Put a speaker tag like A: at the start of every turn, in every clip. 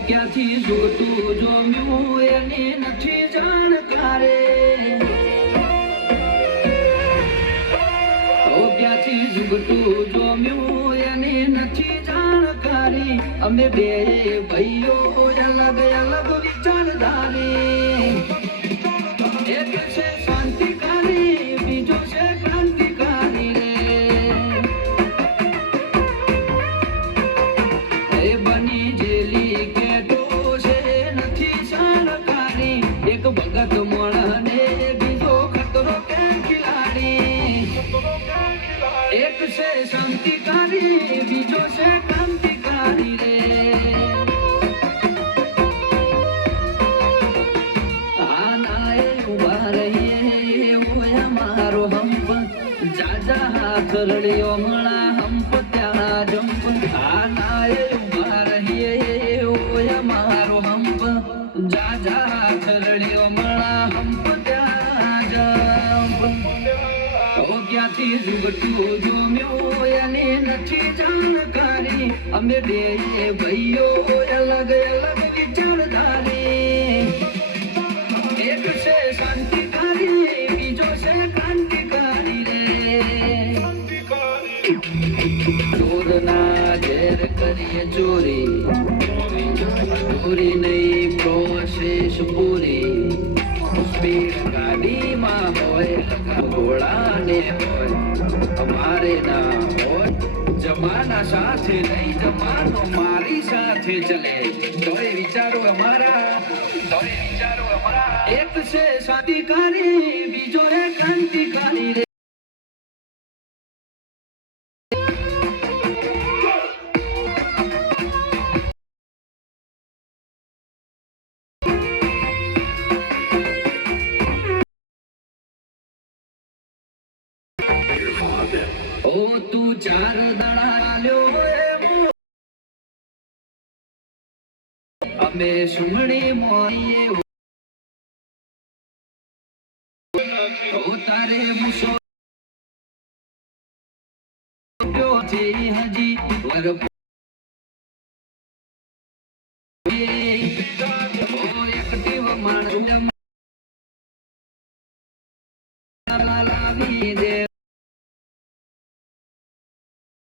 A: ક્યાંથી જોતું જોમ્યું એને નથી જાણકારે? ઓ ક્યાંથી જુગતું જોમ્યું એની નથી જાણકારી? અમે બે ભાઈઓ અલગ અલગ એક છે શાંતિકારી બીજો છે ક્રાંતિકારી રે. અમારો હંપ જાજા હાથ રળિયો મળા ક્યાંથી જુગતું જોમ્યો એને નથી જાણકારી અમે બે ભાઈઓ અલગ અલગ વિચારધારી એક છે શાંતિકારી બીજો છે ક્રાંતિકારી રે ચોરના ઝેર કરીએ ચોરી ચોરી નહીં પ્રોસેસ પૂરી સ્પીડ ગાડીમાં હોય ઘોડાને હોય અમારે ના હોય, જમાના સાથે નહીં, જમાનો મારી સાથે ચલે. તોય વિચારો અમારા, તોય વિચારો અમારા. એક છે શાંતિકારી બીજો છે અમે સુમણી મોઈએ ઉતારે તારે મુસો હજી વર એકટીવ માણસ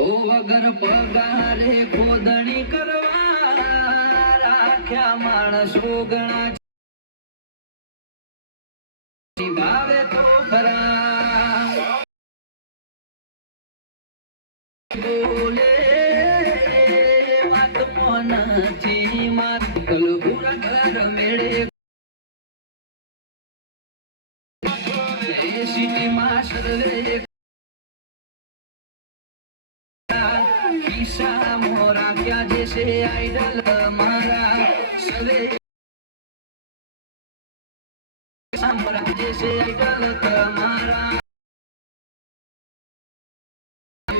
A: વગર પગારે ખોદણી કરવા રાખ્યા માણસો ગણા ભાવે તો ખરા. બોલે, વાત નથી માત કલગુરા ઘર મેળે. સિટીમાં સર્વે ખિસ્સા મોરા ક્યાં જશે આઈડલ મારા સવે સાંભળા જશે આઈડલ તમારા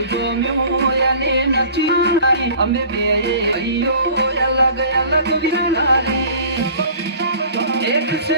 A: જોમ્યો એને નથી મારી. અમે બે ભાઈઓ અલગ અલગ વિચારી એક છે